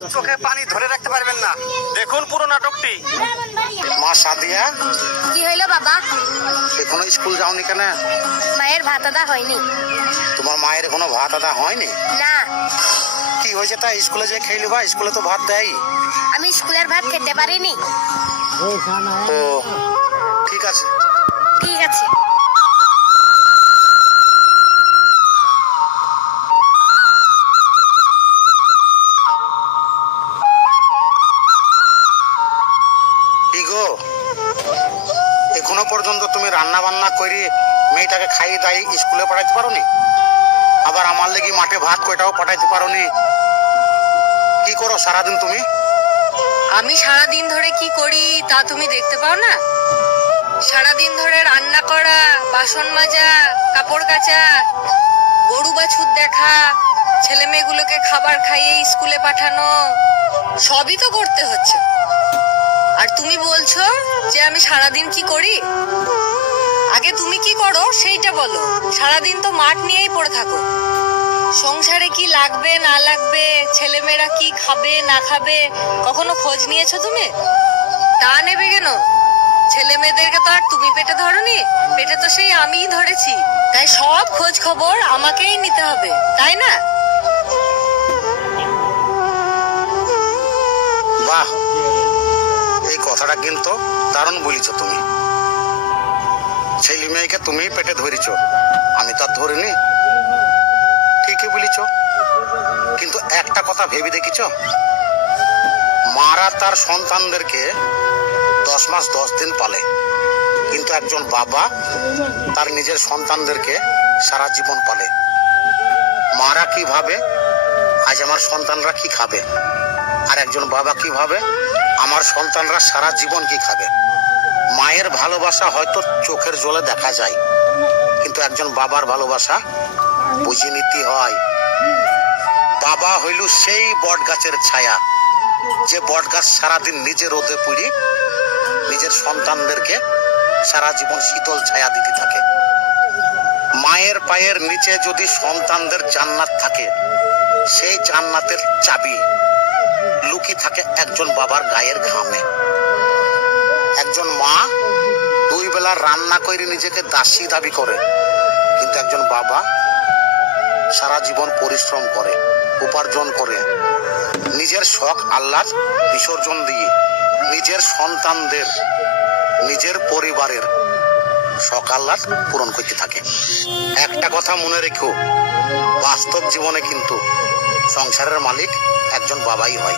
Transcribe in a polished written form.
চোখে পানি ধরে রাখতে পারবেন না। দেখুন পুরো নাটকটি। মা সাদিয়া, কি হইলো বাবা? এখনো স্কুল যাওনি কেন? মায়ের ভাত আদা হয়নি। তোমার মায়ের এখনো ভাত আদা হয়নি? না, কি হয়েছে তা? স্কুলে যে খেয়ে বা, স্কুলে তো ভাত দেয়। আমি স্কুলের ভাত খেতে পারিনি। ও ঠিক আছে। ঠিক আছে। কি গো, এখনো পর্যন্ত তুমি রান্না বান্না করে মেয়েটাকে খাইয়ে দাই স্কুলে পাঠাইতে পারোনি? আবার আমার লেগে মাঠে ভাত কয়টাও পাঠাইতে পারোনি? কি করো সারাদিন তুমি? আমি সারাদিন ধরে কি করি তা তুমি দেখতে পাও না? সারাদিন ধরে রান্না করা, বাসন মাজা, কাপড় কাচা, গরু বাছুর দেখা, ছেলে মেয়েগুলোকে খাবার খাইয়ে স্কুলে পাঠানো, সবই তো করতে হচ্ছে। আর তুমি বলছো যে আমি সারাদিন কি করি? আগে তুমি কি করো সেইটা বলো। সারাদিন তো মাঠ নিয়েই পড়ে থাকো। সংসারে কি লাগবে না লাগবে, ছেলেমেয়েরা কি খাবে না খাবে, কখনো খোঁজ নিয়েছো তুমি? তা নেবে কেন? ছেলে মেয়েদেরকে তো আর তুমি পেটে ধরোনি, পেটে তো সেই আমিই ধরেছি। তাই সব খোঁজ খবর আমাকেই নিতে হবে, তাই না? বাহ, এই কথাটা কিন্তু দারুণ বলেছ তুমি। ছেলে মেয়েকে তুমি পেটে ধরেছ, আমি তো আর ধরিনি। ঠিকই বলেছ, কিন্তু একটা কথা ভেবে দেখেছ? মারা তার সন্তানদেরকে 10 মাস 10 দিন পালে, কিন্তু একজন বাবা তার নিজের সন্তানদেরকে সারা জীবন পালে। মারা কি ভাবে আজ আমার সন্তানরা কি খাবে, আর একজন বাবা কি ভাবে আমার সন্তানরা সারা জীবন কি খাবে। মায়ের ভালোবাসা হয়তো চোখের জলে দেখা যায়, কিন্তু একজন বাবার ভালোবাসা বুঝে নিতে হয়। বাবা হইল সেই বট গাছের ছায়া, যে বট গাছ সারাদিন নিজের রোদে পুড়ি নিজের সন্তানদেরকে সারা জীবন শীতল ছায়া দিতে থাকে। মায়ের পায়ের নিচে যদি সন্তানদের জান্নাত থাকে, সেই জান্নাতের চাবি লুকিয়ে থাকে একজন বাবার গায়ের ঘামে। একজন মা 2 বেলা রান্না করে নিজেকে দাসী দাবি করে, কিন্তু একজন বাবা সারা জীবন পরিশ্রম করে, উপার্জন করে, নিজের শখ আহ্লাদ বিসর্জন দিয়ে নিজের সন্তানদের, নিজের পরিবারের শখ আহ্লাদ পূরণ করতে থাকে। একটা কথা মনে রেখো, বাস্তব জীবনে কিন্তু সংসারের মালিক একজন বাবাই হয়।